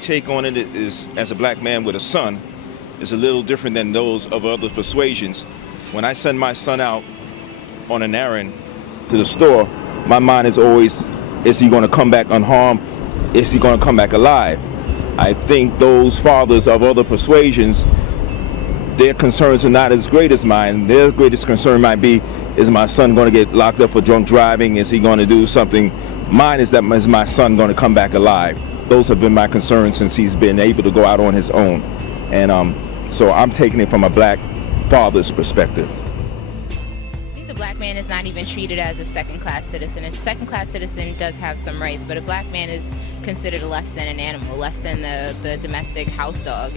take on it is, as a black man with a son, is a little different than those of other persuasions. When I send my son out on an errand to the store, my mind is always, is he going to come back unharmed? Is he going to come back alive? I think those fathers of other persuasions, their concerns are not as great as mine. Their greatest concern might be, is my son going to get locked up for drunk driving? Is he going to do something? Mine is that, is my son going to come back alive? Those have been my concerns since he's been able to go out on his own. And so I'm taking it from a black father's perspective. I think the black man is not even treated as a second-class citizen. A second-class citizen does have some rights, but a black man is considered less than an animal, less than the domestic house dog.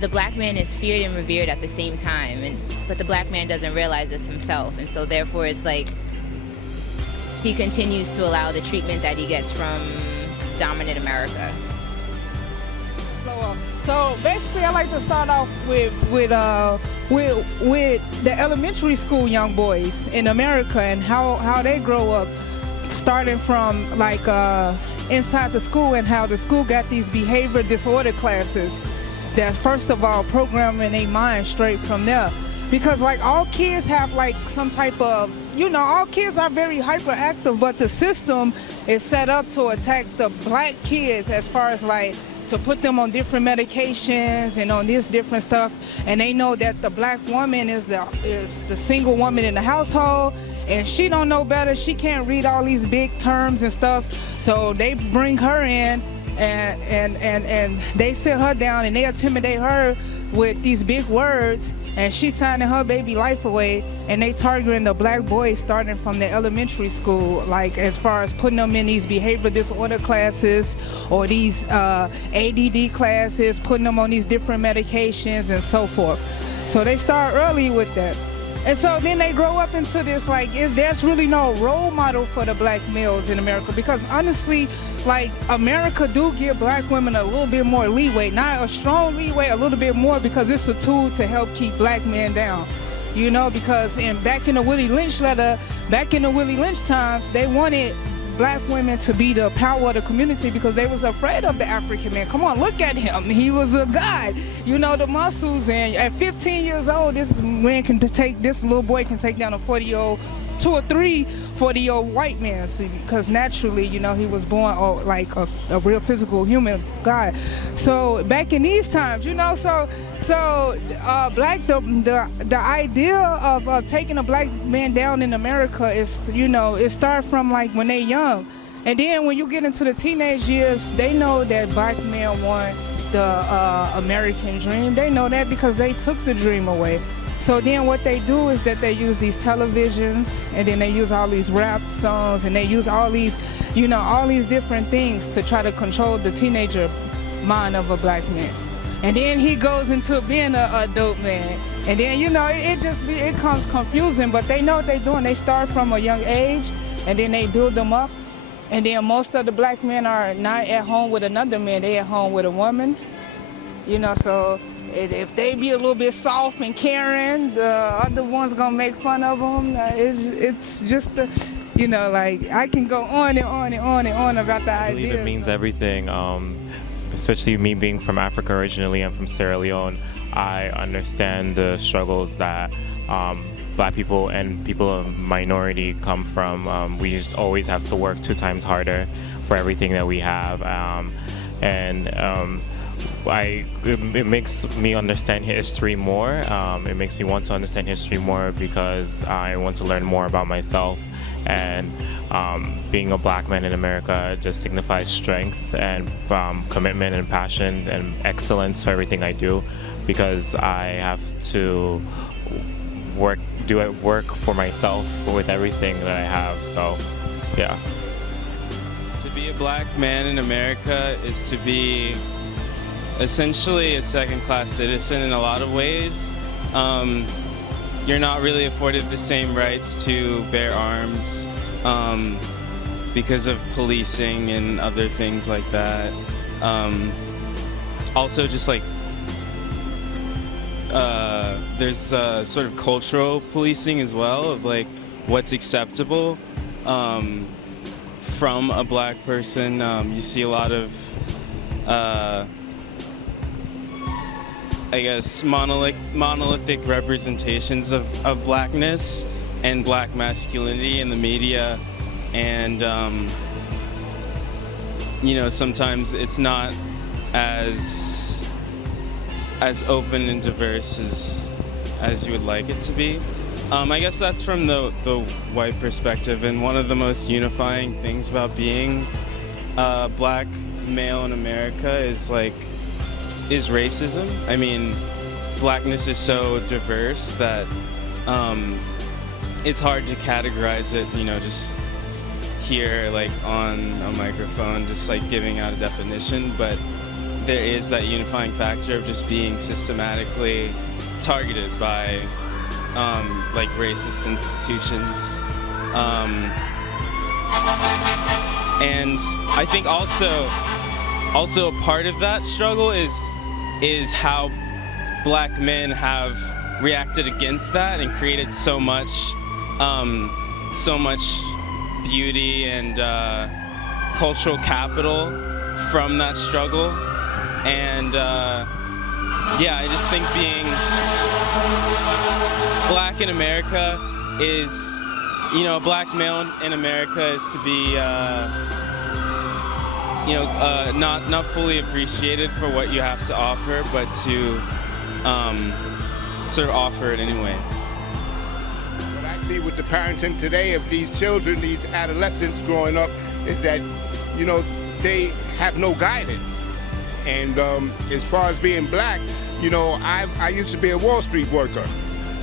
The black man is feared and revered at the same time, but the black man doesn't realize this himself, and so therefore it's like he continues to allow the treatment that he gets from dominant America. So basically, I like to start off with the elementary school young boys in America and how they grow up, starting from like inside the school, and how the school got these behavior disorder classes that's first of all programming their mind straight from there. Because like all kids have like some type of, all kids are very hyperactive, but the system is set up to attack the black kids as far as like to put them on different medications and on this different stuff. And they know that the black woman is the single woman in the household, and she don't know better. She can't read all these big terms and stuff. So they bring her in and they sit her down and they intimidate her with these big words, and she's signing her baby life away, and they targeting the black boys starting from the elementary school, like as far as putting them in these behavior disorder classes or these ADD classes, putting them on these different medications and so forth. So they start early with that. And so then they grow up into this, like, there's really no role model for the black males in America, because honestly, like, America do give black women a little bit more leeway, not a strong leeway, a little bit more, because it's a tool to help keep black men down. Because back in the Willie Lynch times, they wanted black women to be the power of the community because they was afraid of the African man. Come on, look at him. He was a god. The muscles. And at 15 years old, this little boy can take down a 40-year-old, 2 or 3 40-year-old white man. Because naturally, he was born like a real physical human god. So back in these times, the idea of taking a black man down in America is, it starts from like when they young. And then when you get into the teenage years, they know that black men want the American dream. They know that because they took the dream away. So then what they do is that they use these televisions, and then they use all these rap songs, and they use all these, all these different things to try to control the teenager mind of a black man. And then he goes into being a dope man. And then, it becomes confusing, but they know what they're doing. They start from a young age, and then they build them up. And then most of the black men are not at home with another man, they at home with a woman. So if they be a little bit soft and caring, the other one's gonna make fun of them. It's just like I can go on and on and on and on about the I believe ideas. it means everything. Especially me being from Africa originally, I'm from Sierra Leone. I understand the struggles that black people and people of minority come from. We just always have to work 2 times harder for everything that we have. It makes me understand history more. It makes me want to understand history more because I want to learn more about myself. And being a black man in America just signifies strength and commitment and passion and excellence for everything I do, because I have to work for myself with everything that I have. So, yeah. To be a black man in America is to be essentially a second-class citizen in a lot of ways. You're not really afforded the same rights to bear arms because of policing and other things like that. Also, just like there's sort of cultural policing as well of like what's acceptable from a black person. You see a lot of I guess, monolithic representations of blackness and black masculinity in the media. And, you know, sometimes it's not as open and diverse as you would like it to be. I guess that's from the white perspective, and one of the most unifying things about being a black male in America is racism. I mean, blackness is so diverse that it's hard to categorize it, you know, just here like on a microphone, just like giving out a definition, but there is that unifying factor of just being systematically targeted by like racist institutions. And I think also a part of that struggle is how black men have reacted against that and created so much beauty and cultural capital from that struggle. And yeah, I just think being black in America is, you know, a black male in America is to be, you know, not fully appreciated for what you have to offer, but to sort of offer it anyways. What I see with the parenting today of these children, these adolescents growing up, is that, you know, they have no guidance. And as far as being black, you know, I used to be a Wall Street worker.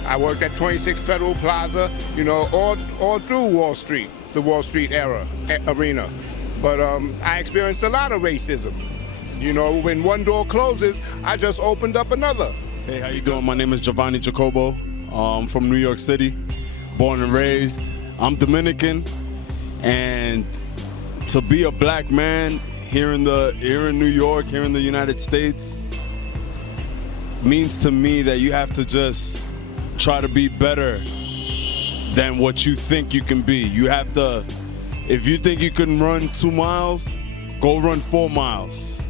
I worked at 26 Federal Plaza, you know, all through Wall Street, the Wall Street arena. But I experienced a lot of racism. You know, when one door closes, I just opened up another. Hey, how you doing? My name is Giovanni Jacobo. I'm from New York City, born and raised. I'm Dominican, and to be a black man here in New York, here in the United States, means to me that you have to just try to be better than what you think you can be. You have to, if you think you can run 2 miles, go run 4 miles.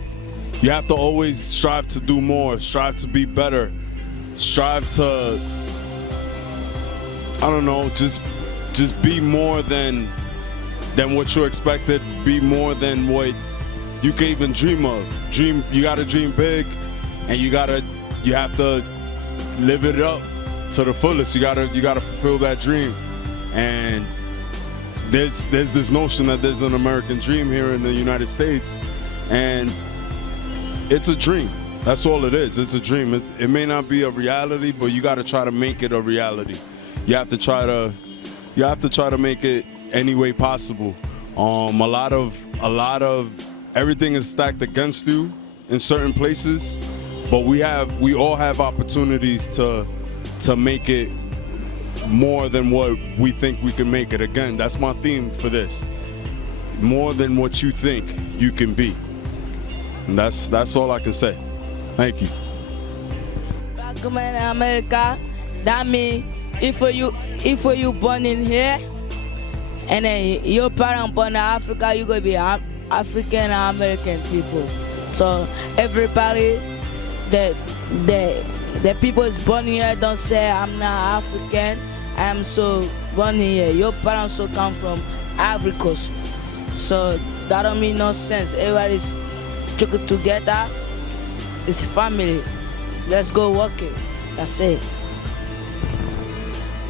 You have to always strive to do more, strive to be better, strive to, I don't know, just be more than what you expected, be more than what you can even dream of. You gotta dream big, and you have to live it up to the fullest. You gotta fulfill that dream. And there's this notion that there's an American dream here in the United States, and it's a dream. That's all it is. It's a dream. It may not be a reality, but you got to try to make it a reality. You have to try to make it any way possible. A lot of everything is stacked against you in certain places, but we all have opportunities to make it more than what we think we can make it. Again, that's my theme for this. More than what you think you can be. And that's all I can say. Thank you. Black man in America, that means if you born in here and then your parents born in Africa, you're gonna be African and American people. So everybody, the people is born here don't say I'm not African, I'm so born here. Your parents so come from Africa. So that don't mean no sense. Everybody's together, it's family. Let's go work it. That's it.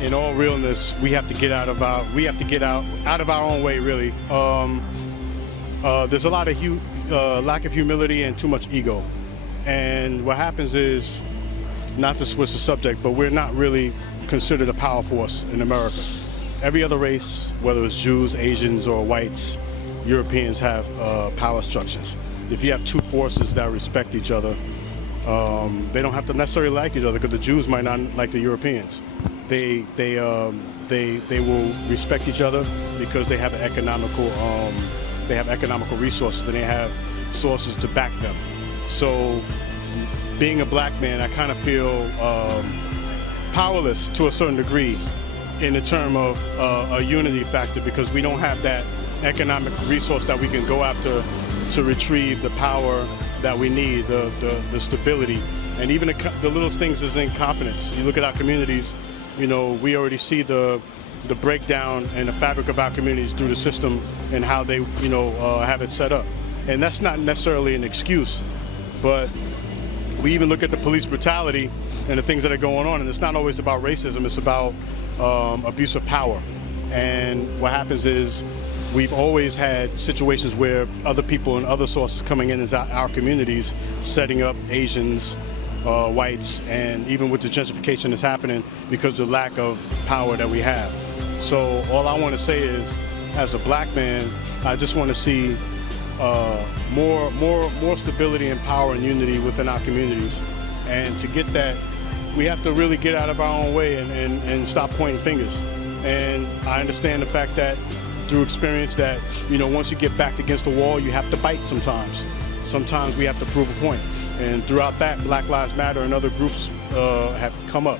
In all realness, we have to get out of our own way, really. There's a lot of lack of humility and too much ego. And what happens is, not to switch the subject, but we're not really considered a power force in America. Every other race, whether it's Jews, Asians, or whites, Europeans have power structures. If you have two forces that respect each other, they don't have to necessarily like each other, because the Jews might not like the Europeans. They will respect each other because they have economical resources, and they have sources to back them. So, being a black man, I kind of feel powerless to a certain degree in the term of a unity factor, because we don't have that economic resource that we can go after to retrieve the power that we need, the stability, and even the little things is in confidence. You look at our communities, you know, we already see the breakdown and the fabric of our communities through the system and how they, you know, have it set up. And that's not necessarily an excuse, but we even look at the police brutality and the things that are going on, and it's not always about racism, it's about abuse of power. And what happens is we've always had situations where other people and other sources coming in as our communities, setting up Asians, whites, and even with the gentrification that's happening because of the lack of power that we have. So all I want to say is, as a black man, I just want to see more stability and power and unity within our communities. And to get that, we have to really get out of our own way and stop pointing fingers. And I understand the fact that through experience that, you know, once you get backed against the wall, you have to bite sometimes. Sometimes we have to prove a point. And throughout that, Black Lives Matter and other groups have come up.